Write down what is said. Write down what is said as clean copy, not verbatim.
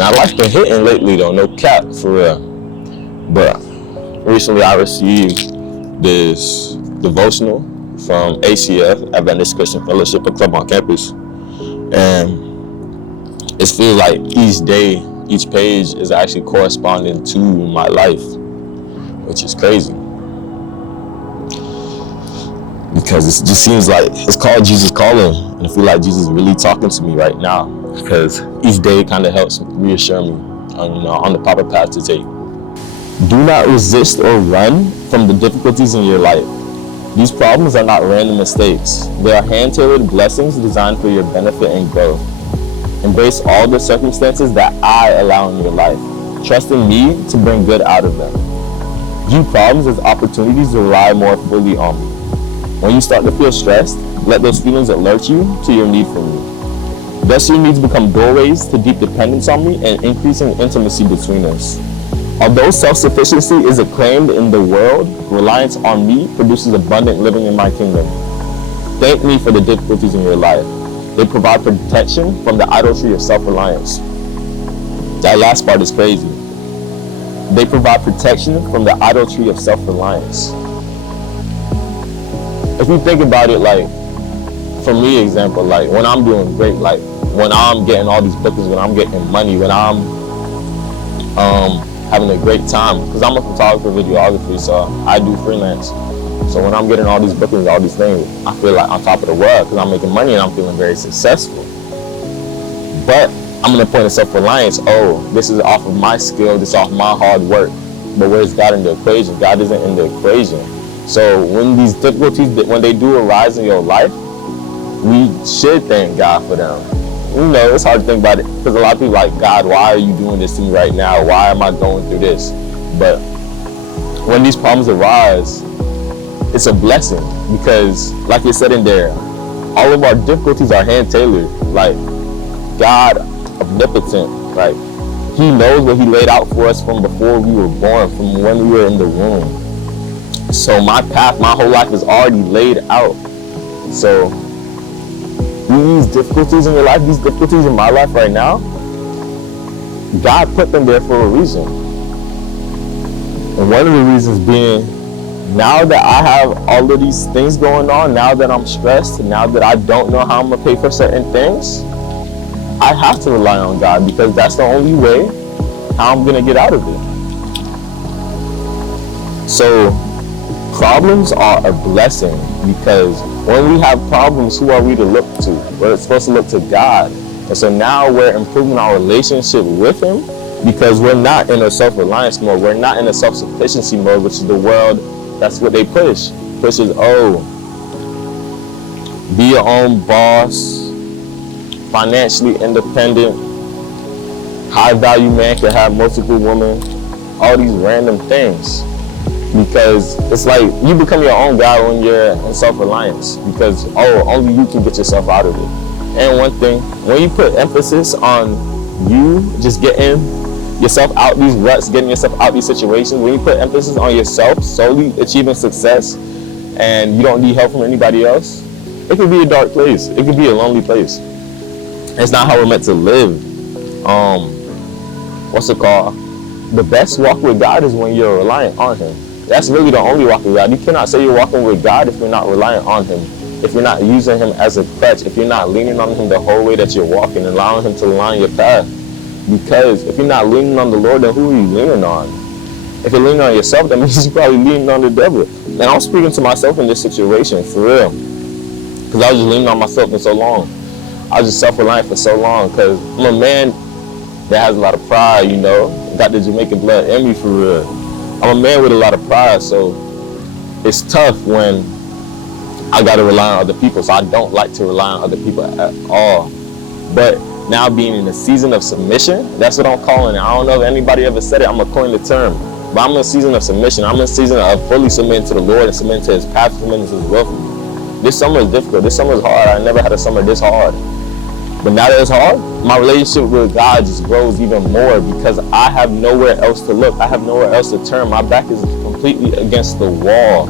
Now, life been hitting lately though, no cap, for real. But recently I received this devotional from ACF, Adventist Christian Fellowship, a club on campus. And it feels like each day, each page is actually corresponding to my life, which is crazy. Because it just seems like it's called Jesus Calling, and I feel like Jesus is really talking to me right now, because each day kind of helps reassure me on the proper path to take. Do not resist or run from the difficulties in your life. These problems are not random mistakes. They are hand-tailored blessings designed for your benefit and growth. Embrace all the circumstances that I allow in your life. Trust in me to bring good out of them. View problems as opportunities to rely more fully on me. When you start to feel stressed, let those feelings alert you to your need for me. Thus your needs become doorways to deep dependence on me and increasing intimacy between us. Although self-sufficiency is acclaimed in the world, reliance on me produces abundant living in my kingdom. Thank me for the difficulties in your life. They provide protection from the idolatry of self-reliance. That last part is crazy. They provide protection from the idolatry of self-reliance. If you think about it, like, for me, example, like, when I'm doing great, like, when I'm getting all these bookings, when I'm getting money, when I'm having a great time, because I'm a photographer, videographer, so I do freelance. So when I'm getting all these bookings, all these things, I feel like on top of the world, because I'm making money and I'm feeling very successful. But I'm in a point of self-reliance. Oh, this is off of my skill, this is off my hard work. But where's God in the equation? God isn't in the equation. So when these difficulties, when they do arise in your life, we should thank God for them. You know, it's hard to think about it, because a lot of people are like, God, why are you doing this to me right now? Why am I going through this? But when these problems arise, it's a blessing, because like you said in there, all of our difficulties are hand-tailored. Like, God, omnipotent, like, He knows what He laid out for us from before we were born, from when we were in the womb. So my path, my whole life is already laid out. So these difficulties in your life, these difficulties in my life right now, God put them there for a reason. And one of the reasons being, now that I have all of these things going on, now that I'm stressed, now that I don't know how I'm gonna pay for certain things, I have to rely on God, because that's the only way how I'm gonna get out of it. So problems are a blessing, because when we have problems, who are we to look to? We're supposed to look to God. And so now we're improving our relationship with Him, because we're not in a self-reliance mode. We're not in a self-sufficiency mode, which is the world, that's what they push. Pushes, oh, be your own boss, financially independent, high-value man can have multiple women, all these random things. Because it's like you become your own God when you're in self-reliance, because only you can get yourself out of it. And one thing, when you put emphasis on you just getting yourself out these ruts, getting yourself out these situations, when you put emphasis on yourself solely achieving success and you don't need help from anybody else, it could be a dark place. It could be a lonely place. It's not how we're meant to live. What's it called? The best walk with God is when you're reliant on Him. That's really the only walk with God. You cannot say you're walking with God if you're not reliant on Him, if you're not using Him as a crutch, if you're not leaning on Him the whole way that you're walking and allowing Him to line your path. Because if you're not leaning on the Lord, then who are you leaning on? If you're leaning on yourself, that means you're probably leaning on the devil. And I'm speaking to myself in this situation, for real. Because I was just leaning on myself for so long. I was just self-reliant for so long, because I'm a man that has a lot of pride, you know. Got the Jamaican blood in me, for real. I'm a man with a lot of pride, so it's tough when I gotta rely on other people. So I don't like to rely on other people at all. But now being in a season of submission, that's what I'm calling it. I don't know if anybody ever said it, I'm gonna coin the term. But I'm in a season of submission. I'm in a season of fully submitting to the Lord and submitting to His path, submitting to His will for me. This summer is difficult. This summer is hard. I never had a summer this hard. But now that it's hard, my relationship with God just grows even more, because I have nowhere else to look. I have nowhere else to turn. My back is completely against the wall.